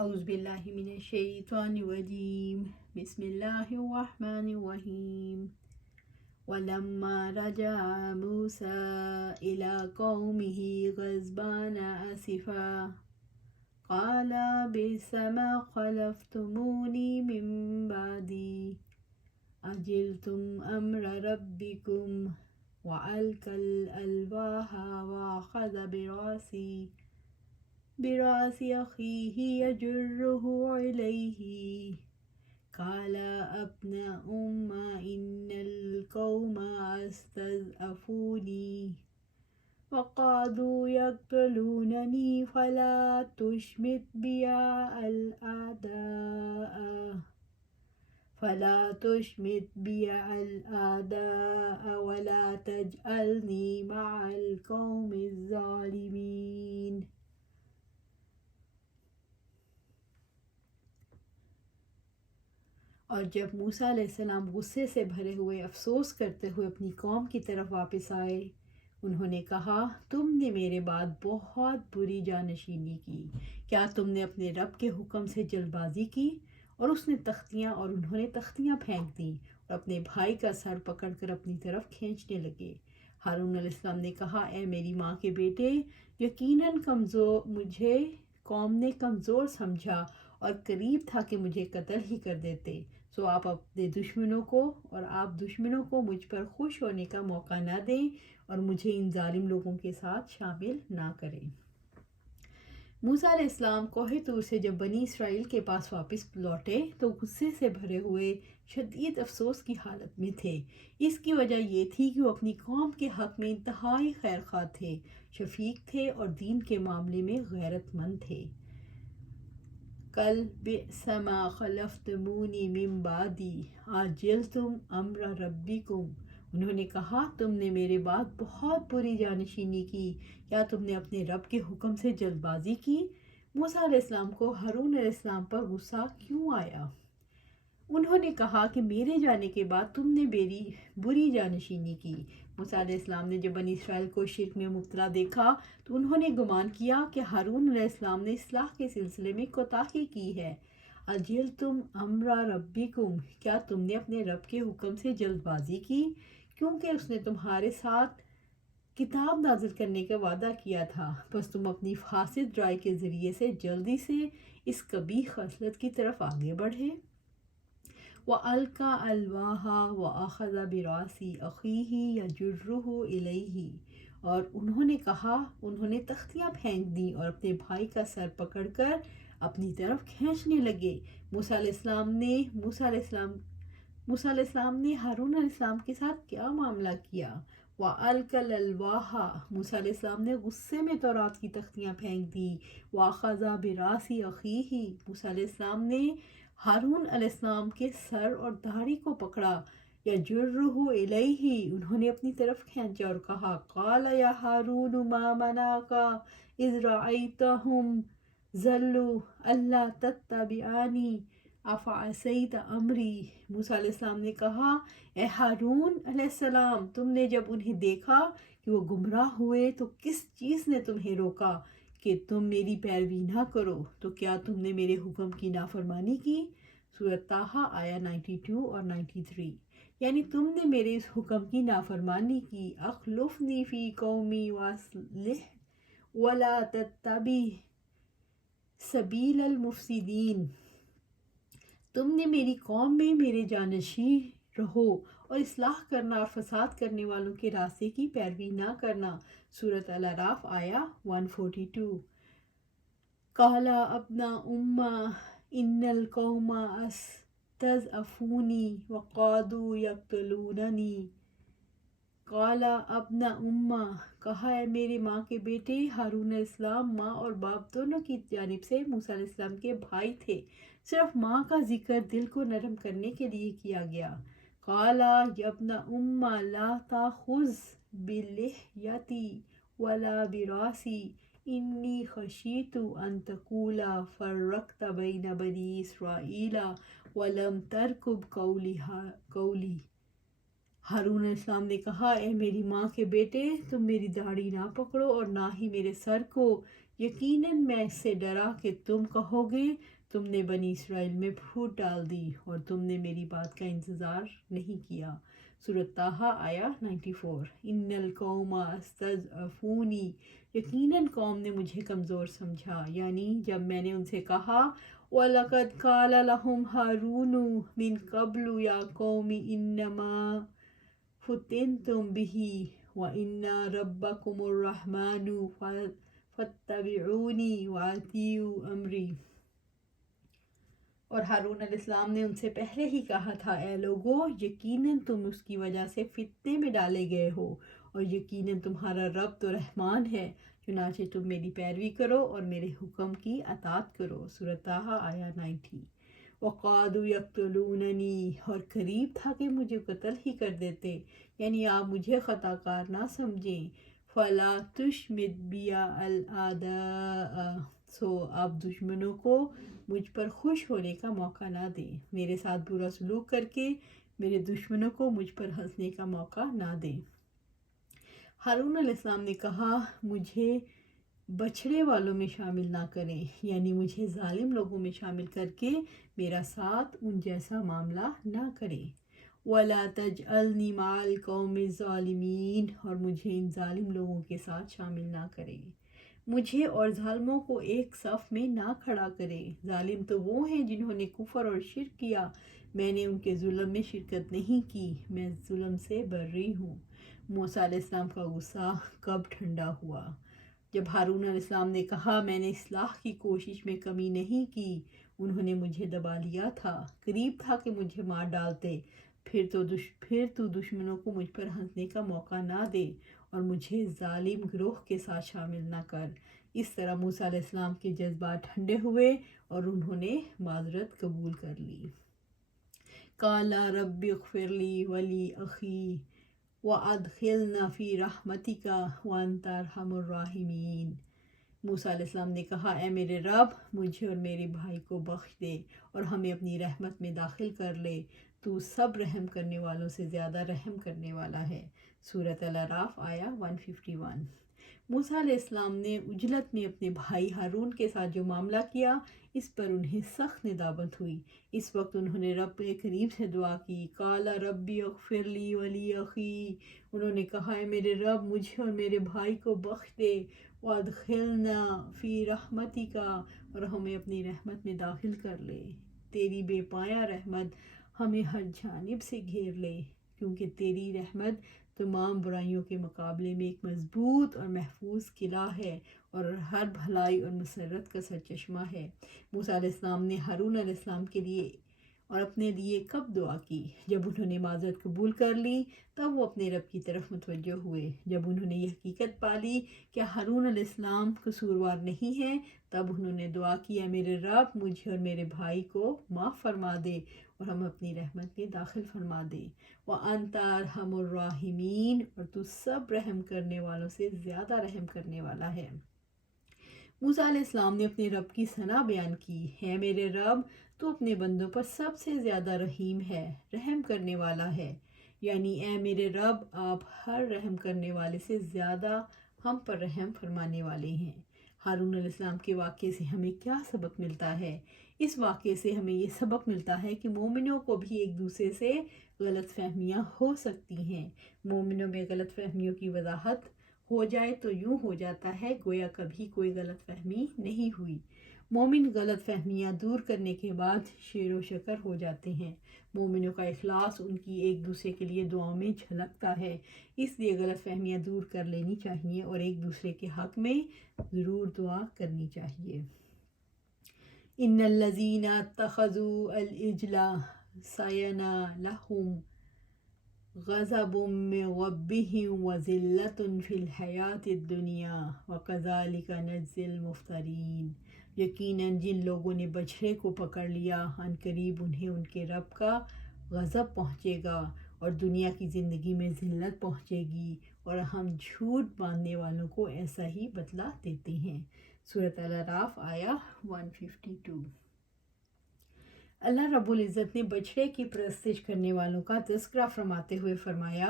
اعوذ باللہ من الشیطان الرجیم بسم اللہ الرحمن الرحیم ولما رجع موسى إلى قومه غضبان آسفا قال بئس ما خلفتموني من بعدي أجلتم أمر ربكم وألقى الألواح وأخذ برأس أخيه يجره إليه قال ابن أم إن القوم استضعفوني وقعدوا يقتلونني فلا تشمت بي الأعداء ولا تجعلني مع القوم الظالمين. اور جب موسیٰ علیہ السلام غصے سے بھرے ہوئے افسوس کرتے ہوئے اپنی قوم کی طرف واپس آئے، انہوں نے کہا، تم نے میرے بعد بہت بری جانشینی کی. کیا تم نے اپنے رب کے حکم سے جلد بازی کی؟ اور انہوں نے تختیاں پھینک دیں اور اپنے بھائی کا سر پکڑ کر اپنی طرف کھینچنے لگے. ہارون علیہ السلام نے کہا، اے میری ماں کے بیٹے، یقیناً مجھے قوم نے کمزور سمجھا اور قریب تھا کہ مجھے قتل ہی کر دیتے. سو آپ دشمنوں کو مجھ پر خوش ہونے کا موقع نہ دیں اور مجھے ان ظالم لوگوں کے ساتھ شامل نہ کریں. موسیٰ علیہ السلام کوہ طور سے جب بنی اسرائیل کے پاس واپس لوٹے تو غصے سے بھرے ہوئے شدید افسوس کی حالت میں تھے. اس کی وجہ یہ تھی کہ وہ اپنی قوم کے حق میں انتہائی خیر خواہ تھے، شفیق تھے اور دین کے معاملے میں غیرت مند تھے. کل بئس ما خلفتمونی من بعدی عجلتم امر ربکم. انہوں نے کہا، تم نے میرے بعد بہت بری جانشینی کی. کیا تم نے اپنے رب کے حکم سے جلد بازی کی؟ موسیٰ علیہ السلام کو ہارون علیہ السلام پر غصہ کیوں آیا؟ انہوں نے کہا کہ میرے جانے کے بعد تم نے میری بری جانشینی کی. موسیٰ علیہ السلام نے جب بنی اسرائیل کو شرک میں مبتلا دیکھا تو انہوں نے گمان کیا کہ ہارون علیہ السلام نے اصلاح کے سلسلے میں کوتاہی کی ہے. اجلتم امر ربکم، کیا تم نے اپنے رب کے حکم سے جلد بازی کی؟ کیونکہ اس نے تمہارے ساتھ کتاب نازل کرنے کا وعدہ کیا تھا، بس تم اپنی فاسد رائے کے ذریعے سے جلدی سے اس قبیح خصلت کی طرف آگے بڑھے. وَأَلْقَى الْأَلْوَاحَ وَأَخَذَ بِرَأْسِ أَخِيهِ يَجُرُّهُ إِلَيْهِ. اور انہوں نے تختیاں پھینک دیں اور اپنے بھائی کا سر پکڑ کر اپنی طرف کھینچنے لگے. موسیٰ علیہ السلام نے ہارون علیہ السلام کے ساتھ کیا معاملہ کیا؟ وَأَلْقَى الْأَلْوَاحَ، موسیٰ علیہ السلام نے غصے میں تورات کی تختیاں پھینک دی. وَأَخَذَ بِرَأْسِ أَخِيهِ، موسیٰ علیہ السلام نے ہارون علیہ السلام کے سر اور داڑھی کو پکڑا. یجرہ الیہ، انہوں نے اپنی طرف کھینچا اور کہا، قال یا ہارون ما منعک اذ رأیتہم ضلوا الا تتبعانی افعصیت امری. موسیٰ علیہ السلام نے کہا، اے ہارون علیہ السلام، تم نے جب انہیں دیکھا کہ وہ گمراہ ہوئے تو کس چیز نے تمہیں روکا کہ تم میری پیروی نہ کرو؟ تو کیا تم نے میرے حکم کی نافرمانی کی؟ سورۃ طٰہٰ آیا 92 اور 93. یعنی تم نے میرے اس حکم کی نافرمانی کی. اخلفنی فی قومی واصلح ولا تتبع سبیل المفسدین. تم نے میری قوم میں میرے جانشین رہو اور اصلاح کرنا اور فساد کرنے والوں کے راستے کی پیروی نہ کرنا. سورۃ الاعراف آیا 142. قال ابن ام ان القوم استضعفونی وقعدوا یقتلوننی. قال ابن ام، کہا اے میری ماں کے بیٹے. ہارون علیہ السلام ماں اور باپ دونوں کی جانب سے موسیٰ علیہ السلام کے بھائی تھے، صرف ماں کا ذکر دل کو نرم کرنے کے لیے کیا گیا. قال یا ابن ام لا تأخذ بلحیتی ولا براسی انی خشیت ان تقول فرقت بین بنی اسرائیل ولم ترقب قولی. ہارون علیہ السلام نے کہا، اے میری ماں کے بیٹے، تم میری داڑھی نہ پکڑو اور نہ ہی میرے سر کو، یقیناً میں اس سے ڈرا کہ تم کہو گے تم نے بنی اسرائیل میں پھوٹ ڈال دی اور تم نے میری بات کا انتظار نہیں کیا۔ سورۃ طٰہٰ آیا 94۔ ان القوم استضعفونی، یقیناً قوم نے مجھے کمزور سمجھا، یعنی جب میں نے ان سے کہا وَلَقَدْ قَالَ لَهُمْ هَارُونُ مِن قَبْلُ يَا قَوْمِ إِنَّمَا فُتِنْتُمْ بِهِ وَإِنَّ رَبَّكُمُ الرَّحْمَنُ فَاتَّبِعُونِي وَأَطِیعُوا أَمْرِی۔ اور ہارون علیہ السلام نے ان سے پہلے ہی کہا تھا، اے لوگو، یقیناً تم اس کی وجہ سے فتنے میں ڈالے گئے ہو، اور یقیناً تمہارا رب تو رحمان ہے، چنانچہ تم میری پیروی کرو اور میرے حکم کی اطاعت کرو۔ سورۃ طٰہٰ آیا 90۔ وَقَعَدُوا يَقْتُلُونَنِی، اور قریب تھا کہ مجھے قتل ہی کر دیتے، یعنی آپ مجھے خطا کار نہ سمجھیں۔ فَلَا تُشْمِتْ بِیَ الْأَعْدَاءَ، سو آپ دشمنوں کو مجھ پر خوش ہونے کا موقع نہ دیں، میرے ساتھ برا سلوک کر کے میرے دشمنوں کو مجھ پر ہنسنے کا موقع نہ دیں۔ ہارون علیہ السلام نے کہا، مجھے بچھڑے والوں میں شامل نہ کریں، یعنی مجھے ظالم لوگوں میں شامل کر کے میرا ساتھ ان جیسا معاملہ نہ کریں۔ وَلَا تَجْعَلْنِی مَعَ الْقَوْمِ الظَّالِمِینَ، اور مجھے ان ظالم لوگوں کے ساتھ شامل نہ کریں، مجھے اور ظالموں کو ایک صف میں نہ کھڑا کرے۔ ظالم تو وہ ہیں جنہوں نے کفر اور شرک کیا، میں نے ان کے ظلم میں شرکت نہیں کی، میں ظلم سے بری ہوں۔ موسیٰ علیہ السلام کا غصہ کب ٹھنڈا ہوا؟ جب ہارون علیہ السلام نے کہا، میں نے اصلاح کی کوشش میں کمی نہیں کی، انہوں نے مجھے دبا لیا تھا، قریب تھا کہ مجھے مار ڈالتے، پھر تو دشمنوں کو مجھ پر ہنسنے کا موقع نہ دے اور مجھے ظالم گروہ کے ساتھ شامل نہ کر۔ اس طرح موسیٰ علیہ السلام کے جذبات ٹھنڈے ہوئے اور انہوں نے معذرت قبول کر لی۔ قَالَ رَبِّ اغْفِرْ لِی وَلِأَخِی وَأَدْخِلْنَا فِی رَحْمَتِکَ وَأَنْتَ أَرْحَمُ الرَّاحِمِینَ۔ موسیٰ علیہ السلام نے کہا، اے میرے رب، مجھے اور میرے بھائی کو بخش دے اور ہمیں اپنی رحمت میں داخل کر لے، تو سب رحم کرنے والوں سے زیادہ رحم کرنے والا ہے۔ سورۃ الاعراف آیا 151۔ موسیٰ علیہ السلام نے عجلت میں اپنے بھائی ہارون کے ساتھ جو معاملہ کیا، اس پر انہیں سخت ندامت ہوئی۔ اس وقت انہوں نے رب کے قریب سے دعا کی، قَالَ رَبِّ اغْفِرْ لِی وَلِأَخِی، انہوں نے کہا، اے میرے رب، مجھے اور میرے بھائی کو بخش دے، وَأَدْخِلْنَا فِی رَحْمَتِکَ، اور ہمیں اپنی رحمت میں داخل کر لے، تیری بے پایہ رحمت ہمیں ہر جانب سے گھیر لے، کیونکہ تیری رحمت تمام برائیوں کے مقابلے میں ایک مضبوط اور محفوظ قلعہ ہے اور ہر بھلائی اور مسرت کا سرچشمہ ہے۔ موسیٰ علیہ السلام نے ہارون علیہ السلام کے لیے اور اپنے لیے کب دعا کی؟ جب انہوں نے معذرت قبول کر لی، تب وہ اپنے رب کی طرف متوجہ ہوئے۔ جب انہوں نے یہ حقیقت پالی کہ ہارون علیہ السلام قصوروار نہیں ہیں، تب انہوں نے دعا کی، اے میرے رب، مجھے اور میرے بھائی کو معاف فرما دے اور ہم اپنی رحمت میں داخل فرما دے۔ وَأَنْتَ أَرْحَمُ الرَّاحِمِینَ، اور تو سب رحم کرنے والوں سے زیادہ رحم کرنے والا ہے۔ موسیٰ علیہ السلام نے اپنے رب کی ثنا بیان کی، اے میرے رب، تو اپنے بندوں پر سب سے زیادہ رحیم ہے، رحم کرنے والا ہے، یعنی اے میرے رب، آپ ہر رحم کرنے والے سے زیادہ ہم پر رحم فرمانے والے ہیں۔ ہارون علیہ السلام کے واقعے سے ہمیں کیا سبق ملتا ہے؟ اس واقعے سے ہمیں یہ سبق ملتا ہے کہ مومنوں کو بھی ایک دوسرے سے غلط فہمیاں ہو سکتی ہیں۔ مومنوں میں غلط فہمیوں کی وضاحت ہو جائے تو یوں ہو جاتا ہے گویا کبھی کوئی غلط فہمی نہیں ہوئی۔ مومن غلط فہمیاں دور کرنے کے بعد شیر و شکر ہو جاتے ہیں۔ مومنوں کا اخلاص ان کی ایک دوسرے کے لیے دعاؤں میں جھلکتا ہے، اس لیے غلط فہمیاں دور کر لینی چاہیے اور ایک دوسرے کے حق میں ضرور دعا کرنی چاہیے۔ ان الذین اتخذوا العجل سینالہم غضب من ربہم وذلۃ فی الحیاۃ الدنیا وکذالک نجزی المفترین۔ یقیناً جن لوگوں نے بچھڑے کو پکڑ لیا، عن قریب انہیں ان کے رب کا غضب پہنچے گا اور دنیا کی زندگی میں ذلت پہنچے گی، اور ہم جھوٹ باندھنے والوں کو ایسا ہی بدلہ دیتے ہیں۔ سورۃ الاعراف آیا 152۔ اللہ رب العزت نے بچھڑے کی پرستش کرنے والوں کا تذکرہ فرماتے ہوئے فرمایا،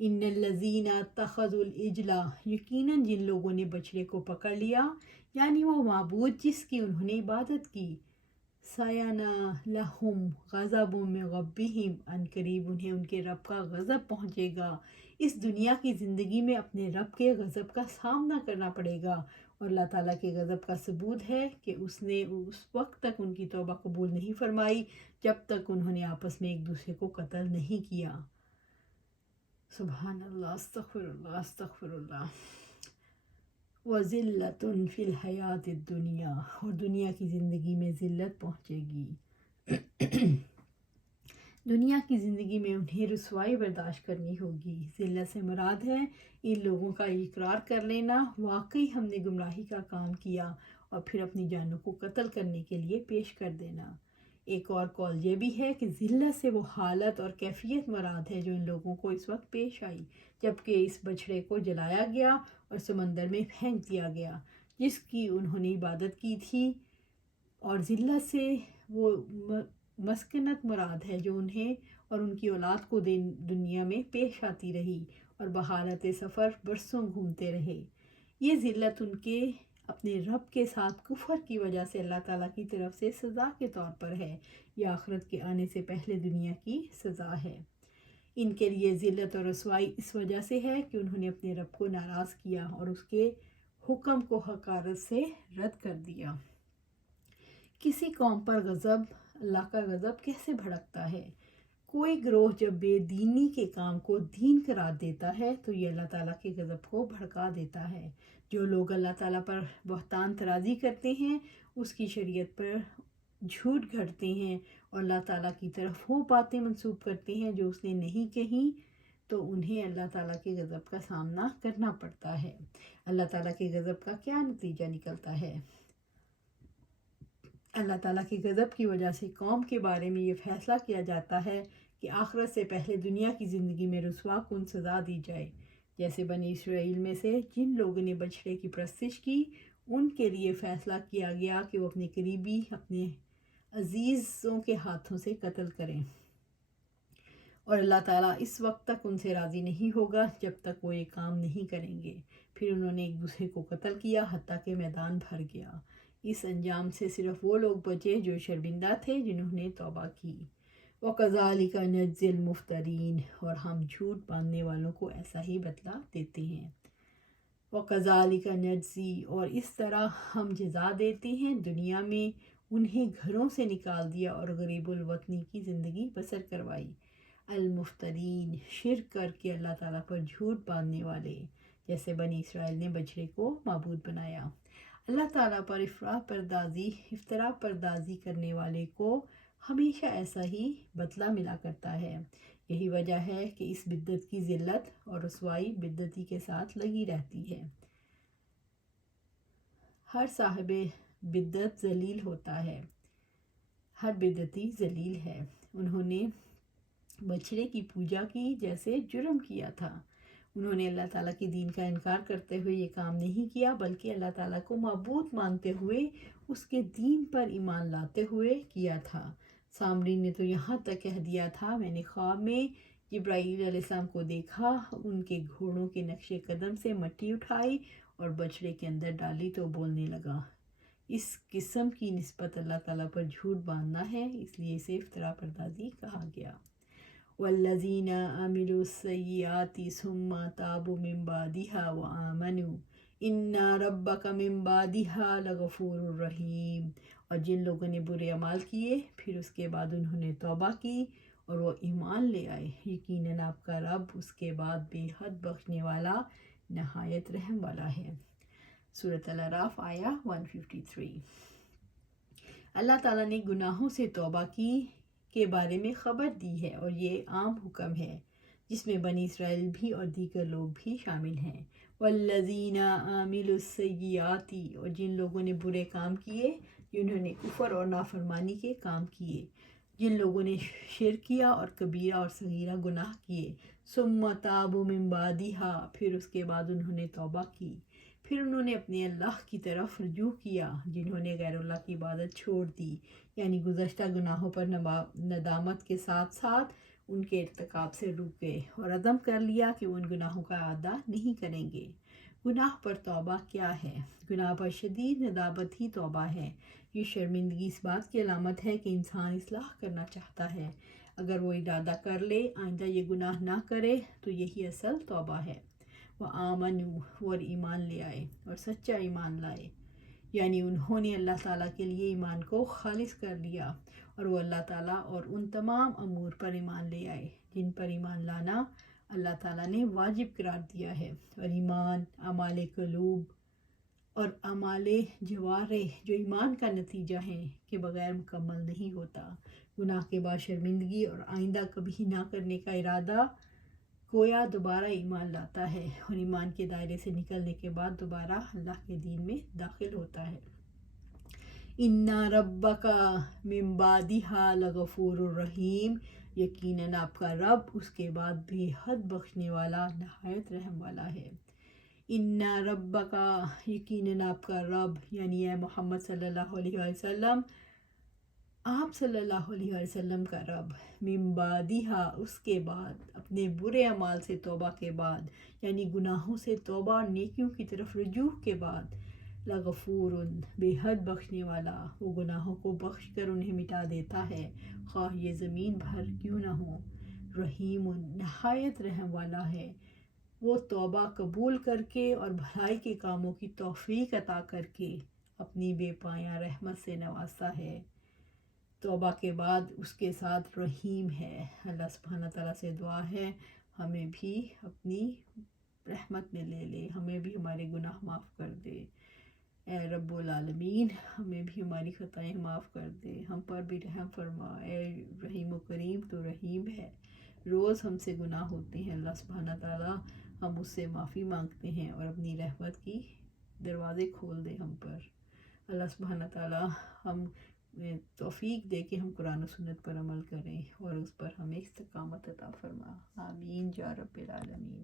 ان الذین اتخذوا العجل، یقیناً جن لوگوں نے بچڑے کو پکڑ لیا، یعنی وہ معبود جس کی انہوں نے عبادت کی، سینالہم غضب من ربہم، ان قریب انہیں ان کے رب کا غضب پہنچے گا۔ اس دنیا کی زندگی میں اپنے رب کے غضب کا سامنا کرنا پڑے گا، اور اللہ تعالیٰ کے غضب کا ثبوت ہے کہ اس نے اس وقت تک ان کی توبہ قبول نہیں فرمائی جب تک انہوں نے آپس میں ایک دوسرے کو قتل نہیں کیا۔ سبحان اللہ، استغفر اللہ، استغفر اللہ۔ وَذِلَّةٌ فِي الْحَيَاةِ الدُّنْيَا، اور دنیا کی زندگی میں ذلت پہنچے گی۔ دنیا کی زندگی میں انہیں رسوائی برداشت کرنی ہوگی۔ ذلت سے مراد ہے ان لوگوں کا اقرار کر لینا واقعی ہم نے گمراہی کا کام کیا، اور پھر اپنی جانوں کو قتل کرنے کے لیے پیش کر دینا۔ ایک اور قول یہ بھی ہے کہ ذلت سے وہ حالت اور کیفیت مراد ہے جو ان لوگوں کو اس وقت پیش آئی جبکہ اس بچھڑے کو جلایا گیا اور سمندر میں پھینک دیا گیا جس کی انہوں نے عبادت کی تھی، اور ذلت سے وہ مسکنت مراد ہے جو انہیں اور ان کی اولاد کو دنیا میں پیش آتی رہی اور بحالت سفر برسوں گھومتے رہے۔ یہ ذلت ان کے اپنے رب کے ساتھ کفر کی وجہ سے اللہ تعالیٰ کی طرف سے سزا کے طور پر ہے، یا آخرت کے آنے سے پہلے دنیا کی سزا ہے۔ ان کے لیے ذلت اور رسوائی اس وجہ سے ہے کہ انہوں نے اپنے رب کو ناراض کیا اور اس کے حکم کو حقارت سے رد کر دیا۔ کسی قوم پر غضب، اللہ کا غضب کیسے بھڑکتا ہے؟ کوئی گروہ جب بے دینی کے کام کو دین قرار دیتا ہے تو یہ اللہ تعالیٰ کے غضب کو بھڑکا دیتا ہے۔ جو لوگ اللہ تعالیٰ پر بہتان طرازی کرتے ہیں، اس کی شریعت پر جھوٹ گھڑتے ہیں اور اللہ تعالیٰ کی طرف وہ باتیں منسوب کرتے ہیں جو اس نے نہیں کہیں، تو انہیں اللہ تعالیٰ کے غضب کا سامنا کرنا پڑتا ہے۔ اللہ تعالیٰ کے غضب کا کیا نتیجہ نکلتا ہے؟ اللہ تعالیٰ کے غضب کی وجہ سے قوم کے بارے میں یہ فیصلہ کیا جاتا ہے کہ آخرت سے پہلے دنیا کی زندگی میں رسوا کن سزا دی جائے، جیسے بنی اسرائیل میں سے جن لوگوں نے بچھڑے کی پرستش کی ان کے لیے فیصلہ کیا گیا کہ وہ اپنے قریبی اپنے عزیزوں کے ہاتھوں سے قتل کریں، اور اللہ تعالیٰ اس وقت تک ان سے راضی نہیں ہوگا جب تک وہ یہ کام نہیں کریں گے۔ پھر انہوں نے ایک دوسرے کو قتل کیا حتیٰ کہ میدان بھر گیا۔ اس انجام سے صرف وہ لوگ بچے جو شرمندہ تھے جنہوں نے توبہ کی۔ وَكَذَلِكَ نَجْزِي الْمُفْتَرِينَ، اور ہم جھوٹ باندھنے والوں کو ایسا ہی بدلہ دیتے ہیں۔ وَكَذَلِكَ نَجْزِي، اور اس طرح ہم جزا دیتے ہیں دنیا میں انہیں گھروں سے نکال دیا اور غریب الوطنی کی زندگی بسر کروائی۔ المفترین، شرک کر کے اللہ تعالیٰ پر جھوٹ باندھنے والے، جیسے بنی اسرائیل نے بچڑے کو معبود بنایا۔ اللہ تعالیٰ پر افطرا پردازی کرنے والے کو ہمیشہ ایسا ہی بدلہ ملا کرتا ہے۔ یہی وجہ ہے کہ اس بدعت کی ذلت اور رسوائی بدعتی کے ساتھ لگی رہتی ہے۔ ہر صاحب بدعت ذلیل ہوتا ہے، ہر بدعتی ذلیل ہے۔ انہوں نے بچھڑے کی پوجا کی جیسے جرم کیا تھا۔ انہوں نے اللہ تعالیٰ کی دین کا انکار کرتے ہوئے یہ کام نہیں کیا، بلکہ اللہ تعالیٰ کو معبود مانتے ہوئے اس کے دین پر ایمان لاتے ہوئے کیا تھا۔ سامری نے تو یہاں تک کہہ دیا تھا، میں نے خواب میں جبرائیل علیہ السلام کو دیکھا، ان کے گھوڑوں کے نقش قدم سے مٹی اٹھائی اور بچڑے کے اندر ڈالی تو بولنے لگا۔ اس قسم کی نسبت اللہ تعالیٰ پر جھوٹ باندھنا ہے، اس لیے اسے افطرا پردازی کہا گیا۔ والذین عملوا السیئات ثم تابوا من بعدها وآمنوا ان ربک من بعدها لغفور رحیم، اور جن لوگوں نے برے اعمال کیے پھر اس کے بعد انہوں نے توبہ کی اور وہ ایمان لے آئے، یقیناً آپ کا رب اس کے بعد بے حد بخشنے والا نہایت رحم والا ہے۔ سورۃ الاعراف آیہ 153۔ اللہ تعالیٰ نے گناہوں سے توبہ کی کے بارے میں خبر دی ہے، اور یہ عام حکم ہے جس میں بنی اسرائیل بھی اور دیگر لوگ بھی شامل ہیں۔ والذین عملوا السیئات، اور جن لوگوں نے برے کام کیے، جنہوں نے کفر اور نافرمانی کے کام کیے، جن لوگوں نے شرک کیا اور کبیرہ اور صغیرہ گناہ کیے، ثم تابوا من بعدها، پھر اس کے بعد انہوں نے توبہ کی، پھر انہوں نے اپنے اللہ کی طرف رجوع کیا، جنہوں نے غیر اللہ کی عبادت چھوڑ دی، یعنی گزشتہ گناہوں پر ندامت کے ساتھ ساتھ ان کے ارتکاب سے رک گئے اور عزم کر لیا کہ وہ ان گناہوں کا اعادہ نہیں کریں گے۔ گناہ پر توبہ کیا ہے؟ گناہ پر شدید ندامت ہی توبہ ہے۔ یہ شرمندگی اس بات کی علامت ہے کہ انسان اصلاح کرنا چاہتا ہے۔ اگر وہ ارادہ کر لے آئندہ یہ گناہ نہ کرے تو یہی اصل توبہ ہے۔ وہ آمنوا اور ایمان لے آئے اور سچا ایمان لائے، یعنی انہوں نے اللہ تعالیٰ کے لیے ایمان کو خالص کر لیا اور وہ اللہ تعالیٰ اور ان تمام امور پر ایمان لے آئے جن پر ایمان لانا اللہ تعالیٰ نے واجب قرار دیا ہے۔ اور ایمان، اعمال قلوب اور اعمال جوارح جو ایمان کا نتیجہ ہیں کے بغیر مکمل نہیں ہوتا۔ گناہ کے بعد شرمندگی اور آئندہ کبھی نہ کرنے کا ارادہ گویا دوبارہ ایمان لاتا ہے اور ایمان کے دائرے سے نکلنے کے بعد دوبارہ اللہ کے دین میں داخل ہوتا ہے۔ اِنَّ رَبَّكَ مِن بَعْدِهَا لَغَفُورٌ الرحیم، یقیناً آپ کا رب اس کے بعد بے حد بخشنے والا، نہایت رحم والا ہے۔ اِنَّ رَبَّكَ، یقیناً آپ کا رب، یعنی اے محمد صلی اللہ علیہ وسلم، آپ صلی اللہ علیہ وسلم کا رب، من بعدها، اس کے بعد، اپنے برے اعمال سے توبہ کے بعد، یعنی گناہوں سے توبہ اور نیکیوں کی طرف رجوع کے بعد، لغفور، بے حد بخشنے والا، وہ گناہوں کو بخش کر انہیں مٹا دیتا ہے خواہ یہ زمین بھر کیوں نہ ہو۔ رحیم، نہایت رحم والا ہے، وہ توبہ قبول کر کے اور بھلائی کے کاموں کی توفیق عطا کر کے اپنی بے پایاں رحمت سے نوازتا ہے۔ توبہ کے بعد اس کے ساتھ رحیم ہے۔ اللہ سبحانہ تعالیٰ سے دعا ہے ہمیں بھی اپنی رحمت میں لے لے، ہمیں بھی ہمارے گناہ معاف کر دے۔ اے رب العالمین، ہمیں بھی ہماری خطائیں معاف کر دے، ہم پر بھی رحم فرما۔ اے رحیم و کریم، تو رحیم ہے۔ روز ہم سے گناہ ہوتے ہیں اللہ سبحانہ تعالیٰ، ہم اس سے معافی مانگتے ہیں اور اپنی رحمت کی دروازے کھول دے ہم پر۔ اللہ سبحانہ تعالیٰ ہم توفیق دے کہ ہم قرآن و سنت پر عمل کریں اور اس پر ہمیں استقامت عطا فرما۔ آمین یا رب العالمین۔